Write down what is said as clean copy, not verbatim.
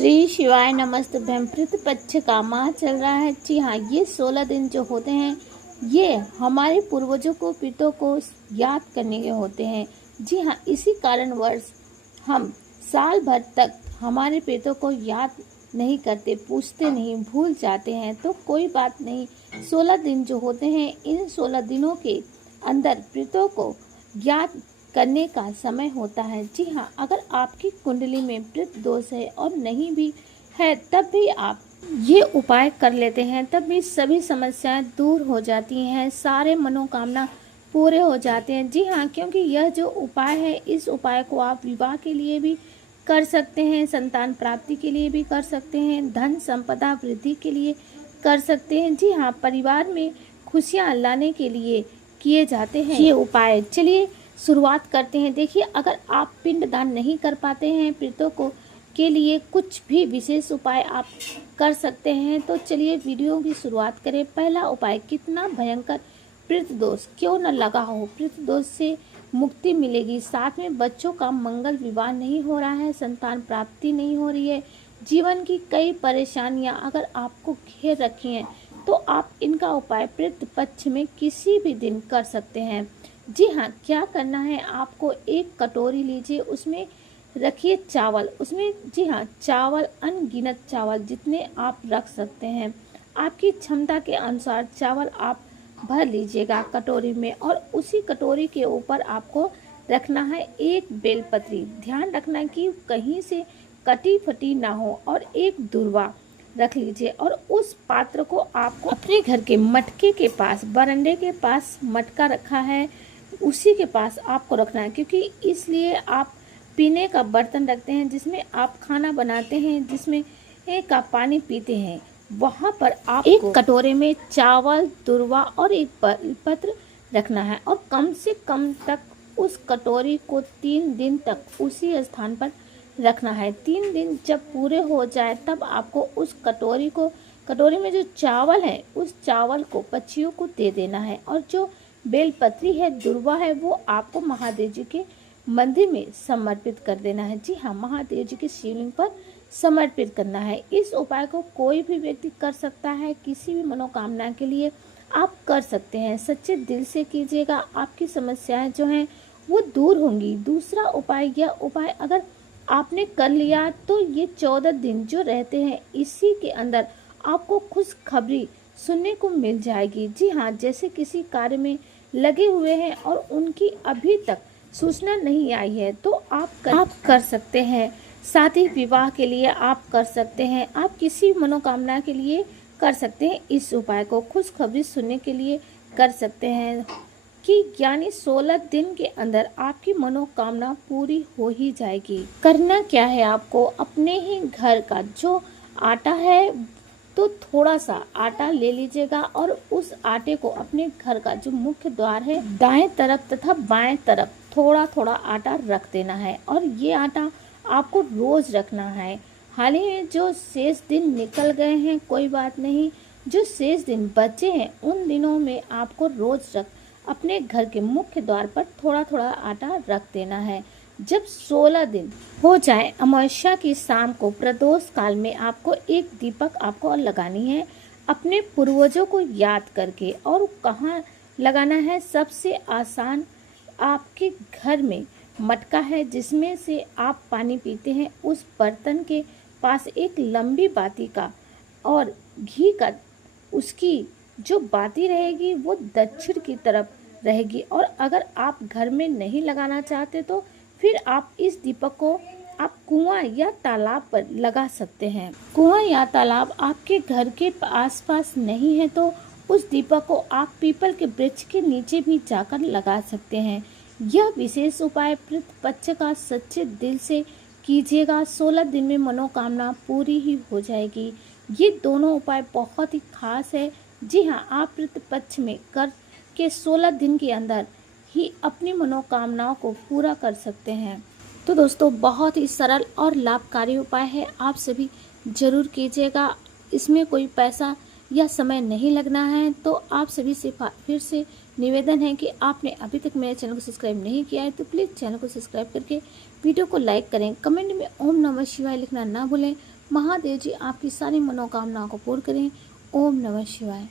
श्री शिवाय नमस्तुभ्यं। पितृपक्ष का माह चल रहा है। जी हाँ, ये 16 दिन जो होते हैं ये हमारे पूर्वजों को पितरों को याद करने के होते हैं। जी हाँ, इसी कारणवश हम साल भर तक हमारे पितरों को याद नहीं करते, पूछते नहीं, भूल जाते हैं। तो कोई बात नहीं, 16 दिन जो होते हैं इन 16 दिनों के अंदर पितरों को याद करने का समय होता है। जी हाँ, अगर आपकी कुंडली में पितृ दोष है और नहीं भी है तब भी आप ये उपाय कर लेते हैं, तब भी सभी समस्याएं दूर हो जाती हैं, सारे मनोकामना पूरे हो जाते हैं। जी हाँ, क्योंकि यह जो उपाय है इस उपाय को आप विवाह के लिए भी कर सकते हैं, संतान प्राप्ति के लिए भी कर सकते हैं, धन संपदा वृद्धि के लिए कर सकते हैं। जी हाँ, परिवार में खुशियाँ लाने के लिए किए जाते हैं ये उपाय। चलिए शुरुआत करते हैं। देखिए, अगर आप पिंडदान नहीं कर पाते हैं पितरों को के लिए कुछ भी विशेष उपाय आप कर सकते हैं, तो चलिए वीडियो की शुरुआत करें। पहला उपाय, कितना भयंकर पितृ दोष क्यों न लगा हो, पितृ दोष से मुक्ति मिलेगी। साथ में बच्चों का मंगल, विवाह नहीं हो रहा है, संतान प्राप्ति नहीं हो रही है, जीवन की कई परेशानियां अगर आपको घेर रखी हैं तो आप इनका उपाय पितृ पक्ष में किसी भी दिन कर सकते हैं। जी हाँ, क्या करना है आपको, एक कटोरी लीजिए, उसमें रखिए चावल। उसमें जी हाँ, चावल अनगिनत चावल जितने आप रख सकते हैं, आपकी क्षमता के अनुसार चावल आप भर लीजिएगा कटोरी में। और उसी कटोरी के ऊपर आपको रखना है एक बेलपत्री। ध्यान रखना कि कहीं से कटी फटी ना हो, और एक दुर्वा रख लीजिए। और उस पात्र को आपको अपने घर के मटके के पास, बरंडे के पास मटका रखा है उसी के पास आपको रखना है, क्योंकि इसलिए आप पीने का बर्तन रखते हैं जिसमें आप खाना बनाते हैं, जिसमें एक आप पानी पीते हैं, वहाँ पर आप एक कटोरे में चावल, दुर्वा और एक पत्र रखना है। और कम से कम तक उस कटोरी को 3 दिन तक उसी स्थान पर रखना है। 3 दिन जब पूरे हो जाए तब आपको उस कटोरी में जो चावल है उस चावल को पक्षियों को दे देना है। और जो बेलपत्री है, दुर्वा है, वो आपको महादेव जी के मंदिर में समर्पित कर देना है। जी हाँ, महादेव जी के शिवलिंग पर समर्पित करना है। इस उपाय को कोई भी व्यक्ति कर सकता है, किसी भी मनोकामना के लिए आप कर सकते हैं। सच्चे दिल से कीजिएगा, आपकी समस्याएं जो हैं वो दूर होंगी। दूसरा उपाय, यह उपाय अगर आपने कर लिया तो ये 14 दिन जो रहते हैं इसी के अंदर आपको खुशखबरी सुनने को मिल जाएगी। जी हाँ, जैसे किसी कार्य में लगे हुए हैं और उनकी अभी तक सूचना नहीं आई है तो आप कर सकते हैं। साथ ही विवाह के लिए आप कर सकते हैं, आप किसी मनोकामना के लिए कर सकते हैं। इस उपाय को खुशखबरी सुनने के लिए कर सकते हैं कि यानी 16 दिन के अंदर आपकी मनोकामना पूरी हो ही जाएगी। करना क्या है आपको, अपने ही घर का जो आटा है तो थोड़ा सा आटा ले लीजिएगा और उस आटे को अपने घर का जो मुख्य द्वार है दाएं तरफ तथा बाएं तरफ थोड़ा थोड़ा आटा रख देना है। और ये आटा आपको रोज रखना है। हाल ही में जो शेष दिन निकल गए हैं कोई बात नहीं, जो शेष दिन बचे हैं उन दिनों में आपको रोज अपने घर के मुख्य द्वार पर थोड़ा थोड़ा आटा रख देना है। जब 16 दिन हो जाए, अमावस्या की शाम को प्रदोष काल में आपको एक दीपक आपको लगानी है अपने पूर्वजों को याद करके। और कहाँ लगाना है, सबसे आसान, आपके घर में मटका है जिसमें से आप पानी पीते हैं, उस बर्तन के पास एक लंबी बाती का और घी का, उसकी जो बाती रहेगी वो दक्षिण की तरफ रहेगी। और अगर आप घर में नहीं लगाना चाहते तो फिर आप इस दीपक को आप कुआं या तालाब पर लगा सकते हैं। कुआं या तालाब आपके घर के आसपास नहीं है तो उस दीपक को आप पीपल के वृक्ष के नीचे भी जाकर लगा सकते हैं। यह विशेष उपाय पितृपक्ष का सच्चे दिल से कीजिएगा, 16 दिन में मनोकामना पूरी ही हो जाएगी। ये दोनों उपाय बहुत ही खास है। जी हाँ, आप पितृपक्ष में कर के 16 दिन के अंदर ही अपनी मनोकामनाओं को पूरा कर सकते हैं। तो दोस्तों, बहुत ही सरल और लाभकारी उपाय है, आप सभी जरूर कीजिएगा। इसमें कोई पैसा या समय नहीं लगना है। तो आप सभी से फिर से निवेदन है कि आपने अभी तक मेरे चैनल को सब्सक्राइब नहीं किया है तो प्लीज़ चैनल को सब्सक्राइब करके वीडियो को लाइक करें। कमेंट में ओम नमः शिवाय लिखना ना भूलें। महादेव जी आपकी सारी मनोकामनाओं को पूर्ण करें। ओम नमः शिवाय।